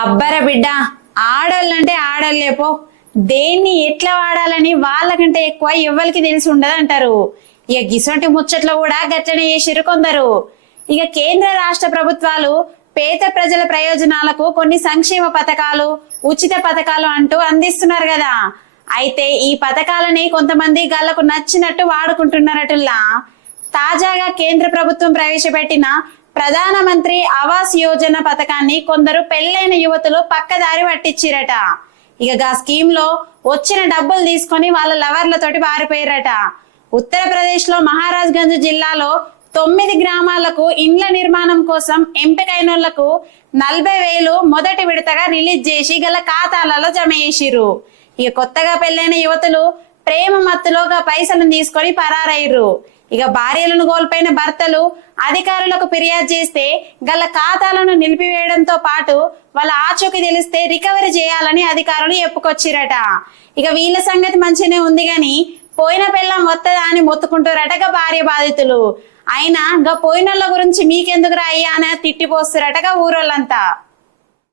అబ్బర బిడ్డ, ఆడోళ్ళంటే ఆడోళ్ళేపో. దేన్ని ఎట్లా వాడాలని వాళ్ళకంటే ఎక్కువ ఎవ్వరికి తెలిసి ఉండదు అంటారు. ఇక గిసొంటి ముచ్చట్లో కూడా గట్లనే చేసిరు కొందరు. ఇక కేంద్ర రాష్ట్ర ప్రభుత్వాలు పేద ప్రజల ప్రయోజనాలకు కొన్ని సంక్షేమ పథకాలు, ఉచిత పథకాలు అంటూ అందిస్తున్నారు కదా. అయితే ఈ పథకాలని కొంతమంది గల్లకు నచ్చినట్టు వాడుకుంటున్నారటుల్లా. తాజాగా కేంద్ర ప్రభుత్వం ప్రవేశపెట్టిన ప్రధానమంత్రి ఆవాస్ యోజన పథకాన్ని కొందరు పెళ్లైన యువతులు పక్కదారి పట్టించిరట. ఇక ఆ స్కీమ్ లో వచ్చిన డబ్బులు తీసుకొని వాళ్ళ లవర్లతోటి పారిపోయారట. ఉత్తరప్రదేశ్ లో మహారాజ్ గంజ్ జిల్లాలో 9 గ్రామాలకు ఇండ్ల నిర్మాణం కోసం ఎంపికైనోళ్లకు 40,000 మొదటి విడతగా రిలీజ్ చేసి గల ఖాతాలలో జమ చేసిర్రు. ఇక కొత్తగా పెళ్లైన యువతులు ప్రేమ మత్తులో పైసలను తీసుకొని పరారయ్యారు. ఇక భార్యలను కోల్పోయిన భర్తలు అధికారులకు ఫిర్యాదు చేస్తే గల ఖాతాలను నిలిపివేయడంతో పాటు వాళ్ళ ఆచూకీ తెలిస్తే రికవరీ చేయాలని అధికారులు చెప్పుకొచ్చిరట. ఇక వీళ్ళ సంగతి మంచిగానే ఉంది గాని పోయిన పెళ్ళం వత్తదా అని మొత్తుకుంటారటగా భార్య బాధితులు. అయినా గా పోయినోళ్ళ గురించి మీకెందుకు రా అయ్యా అని తిట్టిపోస్తారటగా ఊరోళ్ళంతా.